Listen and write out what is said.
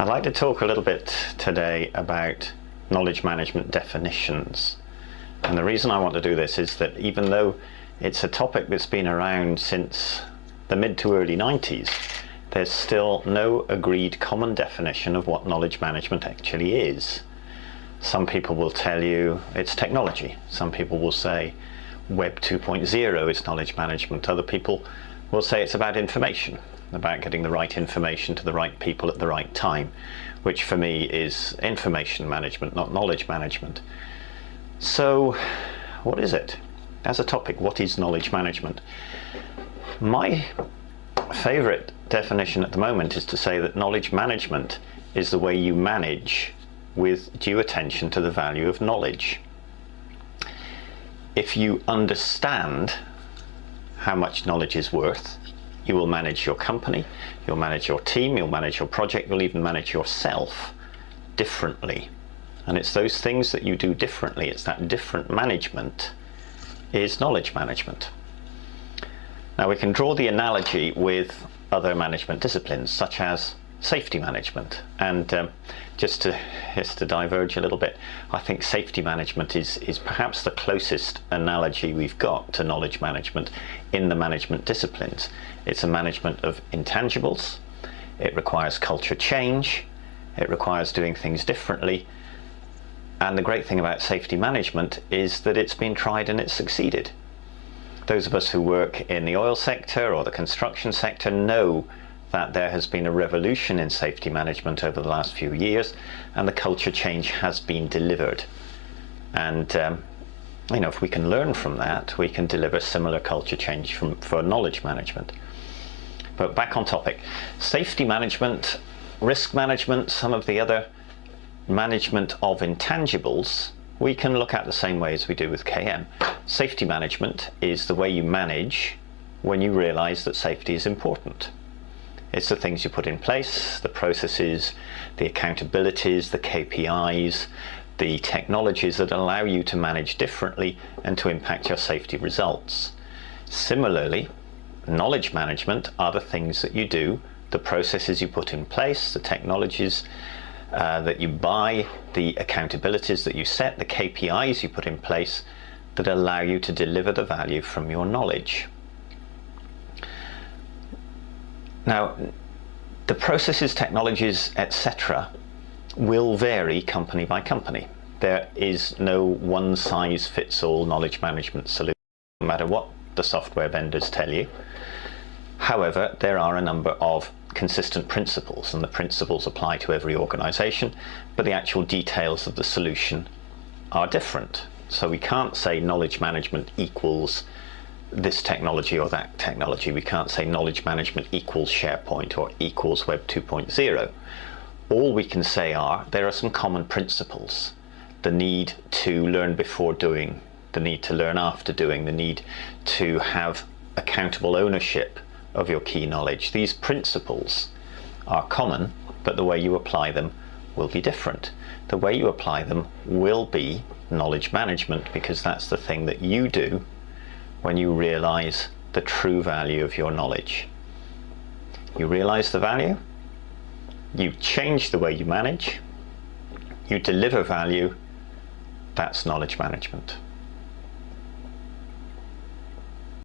I'd like to talk a little bit today about knowledge management definitions. And the reason I want to do this is that even though it's a topic that's been around since the mid to early 90s, there's still no agreed common definition of what knowledge management actually is. Some people will tell you it's technology. Some people will say Web 2.0 is knowledge management. Other people will say it's about information, about getting the right information to the right people at the right time, which for me is information management, not knowledge management. So what is it? As a topic, what is knowledge management? My favorite definition at the moment is to say that knowledge management is the way you manage with due attention to the value of knowledge. If you understand how much knowledge is worth, you will manage your company, you'll manage your team, you'll manage your project, you'll even manage yourself differently. And it's those things that you do differently, it's that different management is knowledge management. Now we can draw the analogy with other management disciplines such as safety management, and just to diverge a little bit, I think safety management is perhaps the closest analogy we've got to knowledge management in the management disciplines. It's a management of intangibles, it requires culture change, it requires doing things differently, and the great thing about safety management is that it's been tried and it's succeeded. Those of us who work in the oil sector or the construction sector know that there has been a revolution in safety management over the last few years, and the culture change has been delivered. And if we can learn from that, we can deliver similar culture change for knowledge management. But back on topic, safety management, risk management, some of the other management of intangibles, we can look at the same way as we do with KM. Safety management is the way you manage when you realize that safety is important. It's the things you put in place, the processes, the accountabilities, the KPIs, the technologies that allow you to manage differently and to impact your safety results. Similarly, knowledge management are the things that you do, the processes you put in place, the technologies that you buy, the accountabilities that you set, the KPIs you put in place that allow you to deliver the value from your knowledge. Now, the processes, technologies, etc. will vary company by company. There is no one-size-fits-all knowledge management solution, no matter what the software vendors tell you. However, there are a number of consistent principles, and the principles apply to every organization, but the actual details of the solution are different. So we can't say knowledge management equals this technology or that technology. We can't say knowledge management equals SharePoint or equals Web 2.0. All we can say are there are some common principles. The need to learn before doing, the need to learn after doing, the need to have accountable ownership of your key knowledge. These principles are common, but the way you apply them will be different. The way you apply them will be knowledge management, because that's the thing that you do when you realize the true value of your knowledge. You realize the value, you change the way you manage, you deliver value. That's knowledge management.